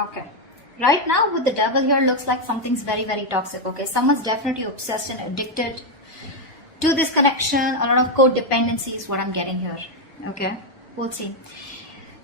Okay. Right now with the devil here, looks like something's very, very toxic. Okay. Someone's definitely obsessed and addicted to this connection. A lot of codependency is what I'm getting here. Okay. We'll see.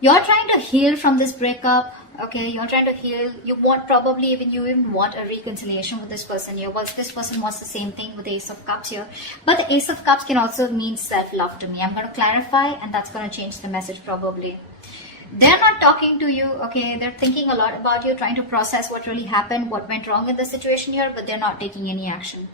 You're trying to heal from this breakup. Okay, you're trying to heal. You want probably you even want a reconciliation with this person here. Well, this person wants the same thing with the Ace of Cups here. But the Ace of Cups can also mean self-love to me. I'm going to clarify, and that's going to change the message probably. They're not talking to you, okay? They're thinking a lot about you, trying to process what really happened, what went wrong in the situation here, but they're not taking any action.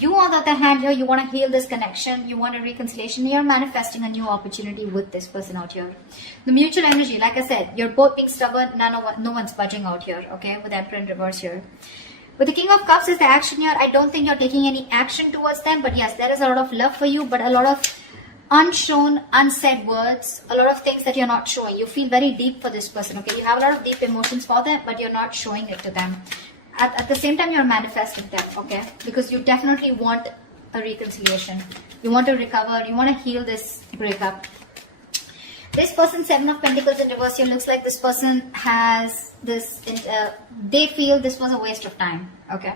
You, on the other hand, here, you want to heal this connection, you want a reconciliation, you're manifesting a new opportunity with this person out here. The mutual energy, like I said, you're both being stubborn, no one's budging out here, okay? With Emperor in reverse here. With the King of Cups is the action here. I don't think you're taking any action towards them, but yes, there is a lot of love for you, but a lot of unshown, unsaid words, a lot of things that you're not showing. You feel very deep for this person, okay? You have a lot of deep emotions for them, but you're not showing it to them. At the same time, you're manifesting them, okay? Because you definitely want a reconciliation. You want to recover. You want to heal this breakup. This person, Seven of Pentacles in reverse here, looks like this person has this, they feel this was a waste of time, okay?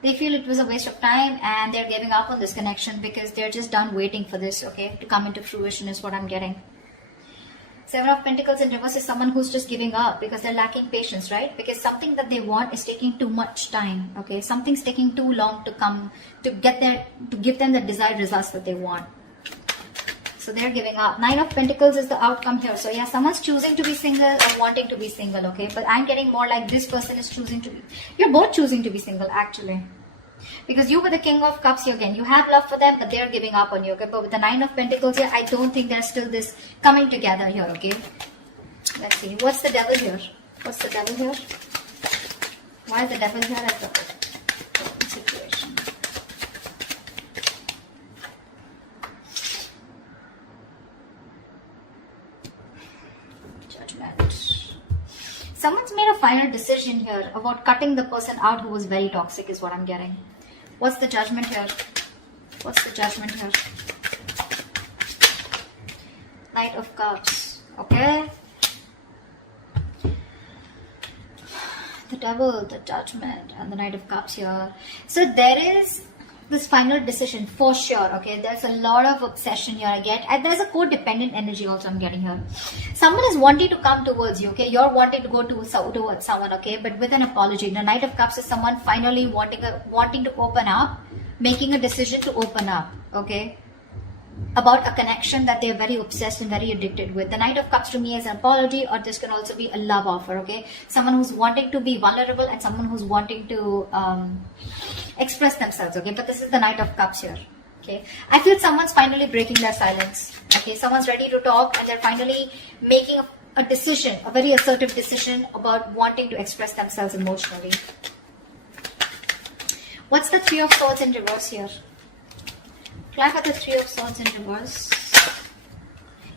They feel it was a waste of time and they're giving up on this connection because they're just done waiting for this, okay, to come into fruition is what I'm getting. Seven of Pentacles in reverse is someone who's just giving up because they're lacking patience, right? Because something that they want is taking too much time, okay? Something's taking too long to come, to get there, to give them the desired results that they want. So they're giving up. Nine of Pentacles is the outcome here. So yeah, someone's choosing to be single or wanting to be single, okay? But I'm getting more like this person is choosing to be... You're both choosing to be single, actually. Because you with the King of Cups here, again, you have love for them, but they're giving up on you, okay? But with the Nine of Pentacles here, I don't think there's still this coming together here, okay? Let's see. What's the devil here? What's the devil here? Why is the devil here at the situation? Someone's made a final decision here about cutting the person out who was very toxic is what I'm getting. What's the Judgment here? What's the Judgment here? Knight of Cups. Okay. The Devil, the Judgment, and the Knight of Cups here. So there is this final decision for sure, okay? There's a lot of obsession here I get, and there's a codependent energy also I'm getting here. Someone is wanting to come towards you, okay? You're wanting to go towards someone, okay? But with an apology. The Knight of Cups is someone finally wanting to open up, making a decision to open up, okay? About a connection that they're very obsessed and very addicted with. The Knight of Cups to me is an apology, or this can also be a love offer, okay? Someone who's wanting to be vulnerable and someone who's wanting to express themselves, okay? But this is the Knight of Cups here, okay? I feel someone's finally breaking their silence, okay? Someone's ready to talk and they're finally making a decision, a very assertive decision about wanting to express themselves emotionally. What's the Three of Swords in reverse here? Clarify the Three of Swords in reverse.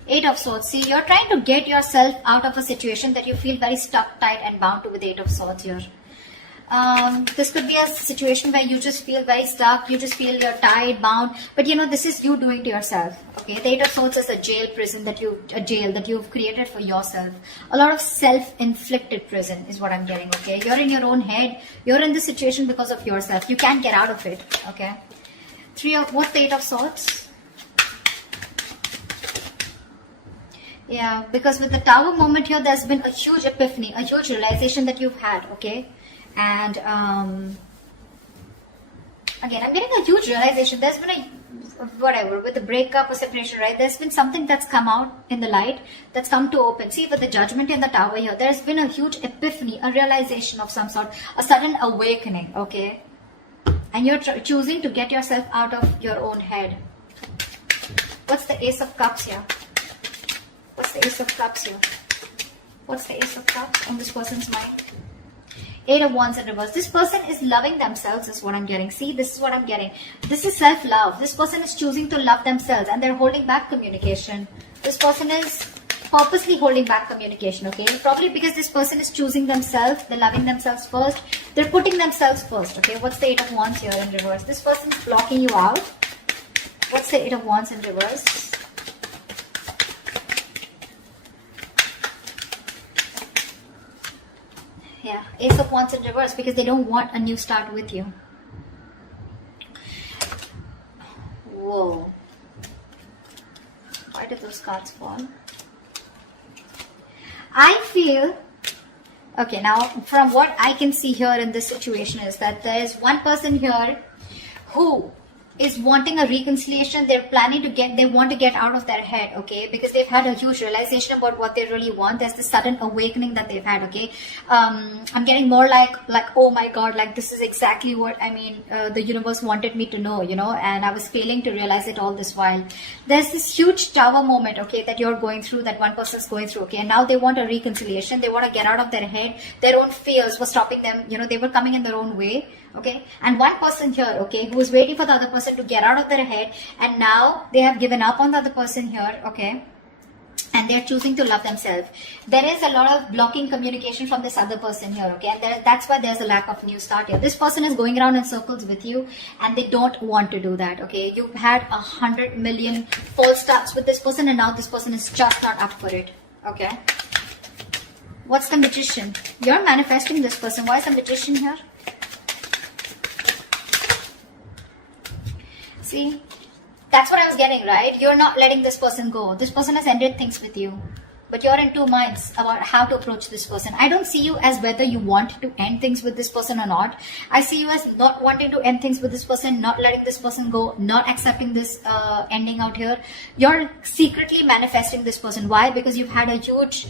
Eight of Swords. See, you're trying to get yourself out of a situation that you feel very stuck, tight, and bound to with the Eight of Swords here. This could be a situation where you just feel very stuck, you just feel you're tied, bound, but you know, this is you doing to yourself, okay? The Eight of Swords is a jail that you've created for yourself. A lot of self-inflicted prison is what I'm getting, okay? You're in your own head, you're in this situation because of yourself. You can't get out of it, okay? What's the Eight of Swords? Yeah, because with the Tower moment here, there's been a huge epiphany, a huge realization that you've had, okay? And again, I'm getting a huge realization. There's been with the breakup or separation, right? There's been something that's come out in the light, that's come to open. See, with the Judgment in the Tower here, there's been a huge epiphany, a realization of some sort, a sudden awakening, okay? And you're choosing to get yourself out of your own head. What's the Ace of Cups here? What's the Ace of Cups here? What's the Ace of Cups on this person's mind? Eight of Wands in reverse. This person is loving themselves is what I'm getting. See, this is what I'm getting. This is self-love. This person is choosing to love themselves and they're holding back communication. This person is purposely holding back communication, okay? Probably because this person is choosing themselves. They're loving themselves first. They're putting themselves first, okay? What's the Eight of Wands here in reverse? This person is blocking you out. What's the Eight of Wands in reverse? Yeah, Ace of Wands in reverse, because they don't want a new start with you. Whoa. Why did those cards fall? I feel, okay, now from what I can see here in this situation is that there is one person here who is wanting a reconciliation. They're planning to they want to get out of their head, okay, because they've had a huge realization about what they really want. There's this sudden awakening that they've had, okay. I'm getting more like, oh my god, like this is exactly what I mean, the universe wanted me to know, you know, and I was failing to realize it all this while. There's this huge tower moment, okay, that you're going through, that one person's going through, okay, and now they want a reconciliation. They want to get out of their head. Their own fears were stopping them, you know, they were coming in their own way, okay. And one person here, okay, who is waiting for the other person to get out of their head, and now they have given up on the other person here, okay, and they're choosing to love themselves. There is a lot of blocking communication from this other person here, okay, and that's why there's a lack of new start here. This person is going around in circles with you, and they don't want to do that, okay. You've had 100 million false starts with this person, and now this person is just not up for it, okay. What's the Magician? You're manifesting this person. Why is the Magician here? See, that's what I was getting, right? You're not letting this person go. This person has ended things with you, but you're in two minds about how to approach this person. I don't see you as whether you want to end things with this person or not. I see you as not wanting to end things with this person, not letting this person go, not accepting this ending out here. You're secretly manifesting this person. Why? Because you've had a huge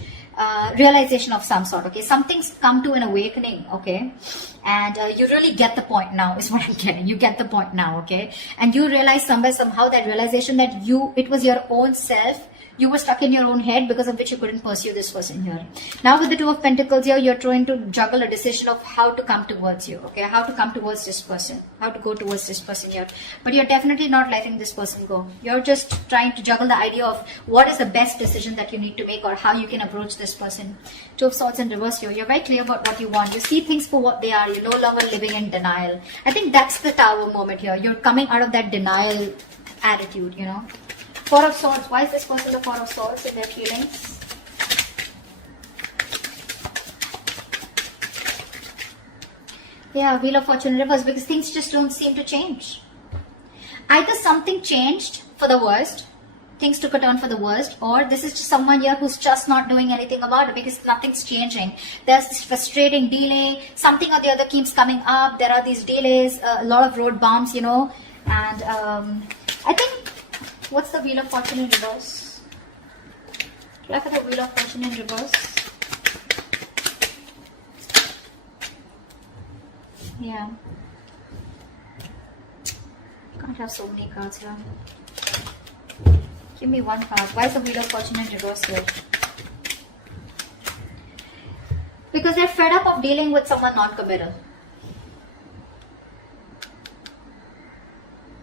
realization of some sort, okay. Something's come to an awakening, okay, and you really get the point now is what I'm getting. You get the point now, okay, and you realize somehow that realization that it was your own self. You were stuck in your own head, because of which you couldn't pursue this person here. Now with the Two of Pentacles here, you're trying to juggle a decision of how to come towards you, okay, how to come towards this person, how to go towards this person here. But you're definitely not letting this person go. You're just trying to juggle the idea of what is the best decision that you need to make, or how you can approach this person. Two of Swords in reverse here. You're very clear about what you want. You see things for what they are. You're no longer living in denial. I think that's the Tower moment here. You're coming out of that denial attitude, you know. Four of Swords. Why is this person the Four of Swords in their feelings? Yeah, Wheel of Fortune in reverse, because things just don't seem to change. Either something changed for the worst, things took a turn for the worst, or this is just someone here who's just not doing anything about it, because nothing's changing. There's this frustrating delay, something or the other keeps coming up. There are these delays, a lot of road bumps, you know, and I think, what's the Wheel of Fortune in reverse? Try for the Wheel of Fortune in reverse. Yeah. Can't have so many cards here. Give me one card. Why is the Wheel of Fortune in reverse here? Because they're fed up of dealing with someone non-committal.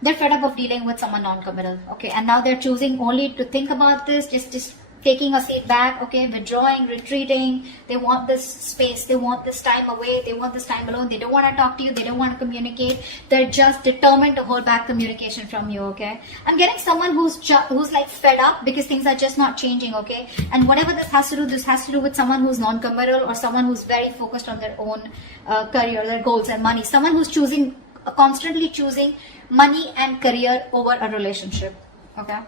They're fed up of dealing with someone non-committal, okay, and now they're choosing only to think about this, just taking a seat back, okay, withdrawing, retreating. They want this space, they want this time away, they want this time alone. They don't want to talk to you, they don't want to communicate. They're just determined to hold back communication from you, okay. I'm getting someone who's like fed up because things are just not changing, okay, and whatever this has to do with someone who's non-committal, or someone who's very focused on their own career, their goals and money. Someone who's constantly choosing money and career over a relationship, okay.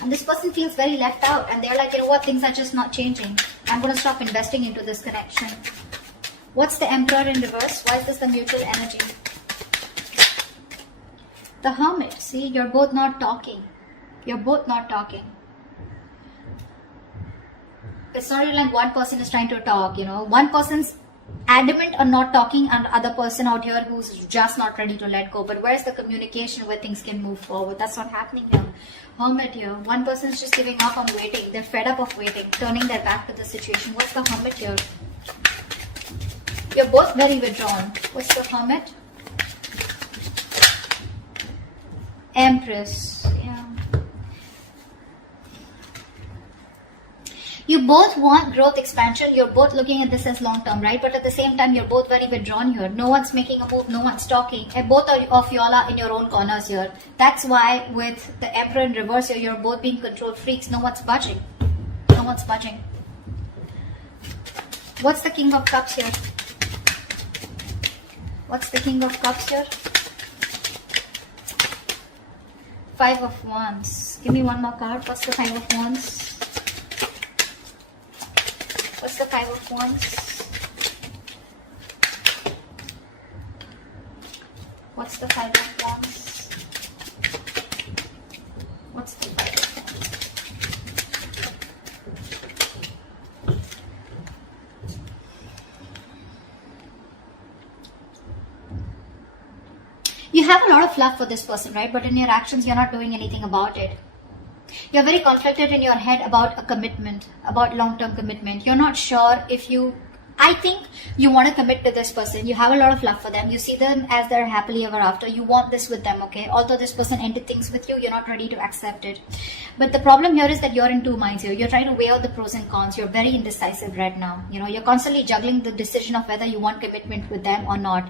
And this person feels very left out, and they're like, you know what, things are just not changing. I'm going to stop investing into this connection. What's the Emperor in reverse? Why is this the mutual energy? The Hermit. See, you're both not talking. You're both not talking. It's not like one person is trying to talk, you know. One person's adamant on not talking, and the other person out here who's just not ready to let go. But where's the communication where things can move forward? That's not happening here. Hermit here. One person's just giving up on waiting. They're fed up of waiting, turning their back to the situation. What's the Hermit here? You're both very withdrawn. What's the Hermit? Empress. Yeah. You both want growth, expansion. You're both looking at this as long term, right? But at the same time, you're both very withdrawn here. No one's making a move. No one's talking. And both of y'all are in your own corners here. That's why with the Emperor in reverse here, you're both being control freaks. No one's budging. No one's budging. What's the King of Cups here? What's the King of Cups here? Five of Wands. Give me one more card. What's the Five of Wands? What's the Five of Wands? What's the Five of Wands? What's the Five of Wands? You have a lot of love for this person, right? But in your actions, you're not doing anything about it. You're very conflicted in your head about a commitment, about long-term commitment. You're not sure if you... I think you want to commit to this person. You have a lot of love for them. You see them as they're happily ever after. You want this with them, okay? Although this person ended things with you, you're not ready to accept it. But the problem here is that you're in two minds here. You're trying to weigh out the pros and cons. You're very indecisive right now. You know, you're constantly juggling the decision of whether you want commitment with them or not.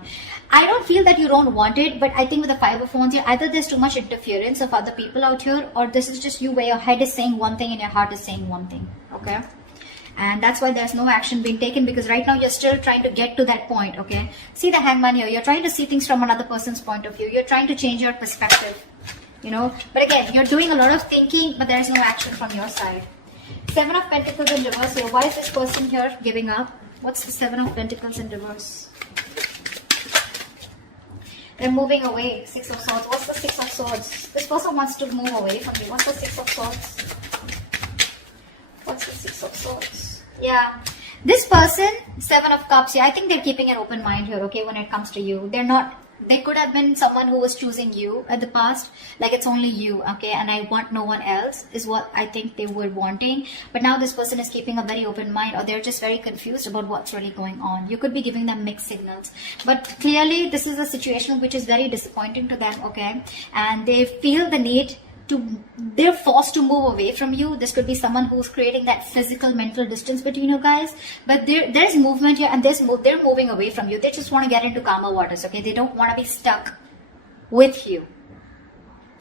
I don't feel that you don't want it, but I think with the Five of Wands here, either there's too much interference of other people out here, or this is just you where your head is saying one thing and your heart is saying one thing, okay? And that's why there's no action being taken, because right now you're still trying to get to that point, okay? See the Hangman here. You're trying to see things from another person's point of view. You're trying to change your perspective, you know? But again, you're doing a lot of thinking, but there's no action from your side. Seven of Pentacles in reverse here. Why is this person here giving up? What's the Seven of Pentacles in reverse? They're moving away. Six of Swords. What's the Six of Swords? This person wants to move away from you. What's the Six of Swords? What's the Six of Swords? Yeah. This person, Seven of Cups, yeah, I think they're keeping an open mind here, okay, when it comes to you. They're not... They could have been someone who was choosing you at the past. Like, it's only you, okay, and I want no one else is what I think they were wanting. But now this person is keeping a very open mind, or they're just very confused about what's really going on. You could be giving them mixed signals. But clearly, this is a situation which is very disappointing to them, okay? And they feel the need to... They're forced to move away from you. This could be someone who's creating that physical, mental distance between you guys. But there's movement here, and they're moving away from you. They just want to get into calmer waters, okay? They don't want to be stuck with you,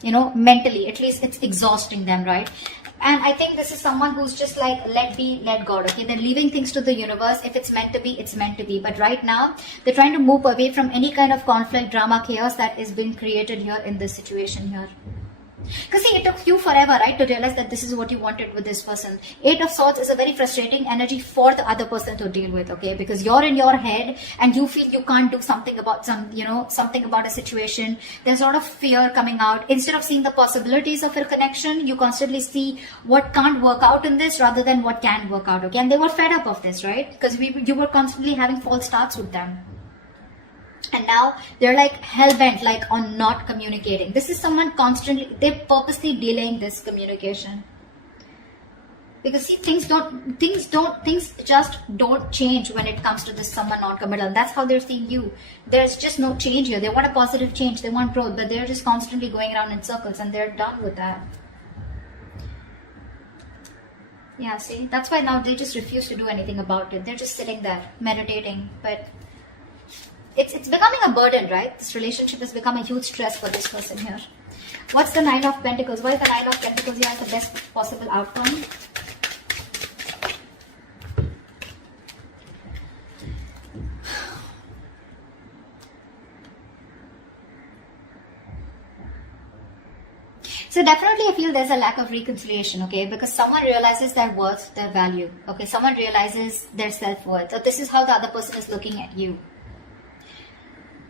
you know, mentally. At least it's exhausting them, right? And I think this is someone who's just like, let be, let God, okay? They're leaving things to the universe. If it's meant to be, it's meant to be. But right now, they're trying to move away from any kind of conflict, drama, chaos that is being created here in this situation here. Because see, it took you forever, right, to realize that this is what you wanted with this person. Eight of Swords is a very frustrating energy for the other person to deal with, okay? Because you're in your head and you feel you can't do something about something about a situation. There's a lot of fear coming out. Instead of seeing the possibilities of your connection, you constantly see what can't work out in this rather than what can work out, okay? And they were fed up of this, right? Because you were constantly having false starts with them. And now they're like hell-bent, like on not communicating. This is someone constantly, they're purposely delaying this communication. Because see, things just don't change when it comes to this someone non-committal. That's how they're seeing you. There's just no change here. They want a positive change. They want growth, but they're just constantly going around in circles, and they're done with that. Yeah, see, that's why now they just refuse to do anything about it. They're just sitting there, meditating, but it's becoming a burden, right? This relationship has become a huge stress for this person here. What's the Nine of Pentacles? Why is the Nine of Pentacles here as the best possible outcome? So definitely I feel there's a lack of reconciliation, okay? Because someone realizes their worth, their value, okay? Someone realizes their self-worth. So this is how the other person is looking at you.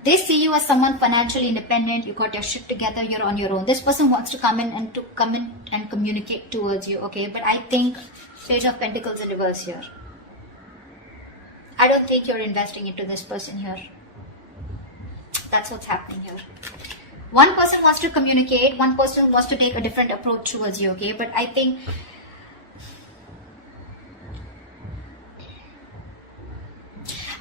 They see you as someone financially independent. You got your shit together. You're on your own. This person wants to come in and communicate towards you. Okay, but I think Page of Pentacles in reverse here. I don't think you're investing into this person here. That's what's happening here. One person wants to communicate. One person wants to take a different approach towards you. Okay, but I think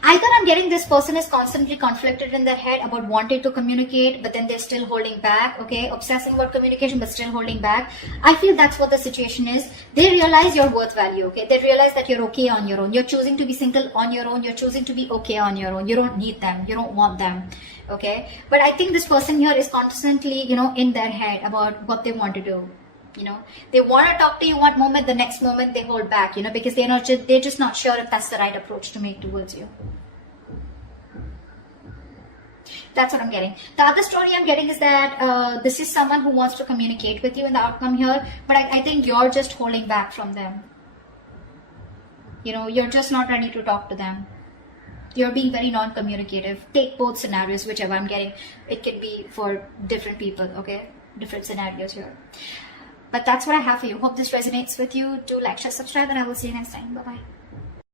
either I'm getting this person is constantly conflicted in their head about wanting to communicate, but then they're still holding back, okay? Obsessing about communication, but still holding back. I feel that's what the situation is. They realize your worth value, okay? They realize that you're okay on your own. You're choosing to be single on your own. You're choosing to be okay on your own. You don't need them. You don't want them, okay? But I think this person here is constantly, in their head about what they want to do. You know, they want to talk to you one moment, the next moment they hold back, you know, because they're just not sure if that's the right approach to make towards you. That's what I'm getting. The other story I'm getting is that this is someone who wants to communicate with you in the outcome here, but I think you're just holding back from them. You know, you're just not ready to talk to them. You're being very non-communicative. Take both scenarios, whichever I'm getting. It can be for different people, okay? Different scenarios here. But that's what I have for you. Hope this resonates with you. Do like, share, subscribe, and I will see you next time. Bye-bye.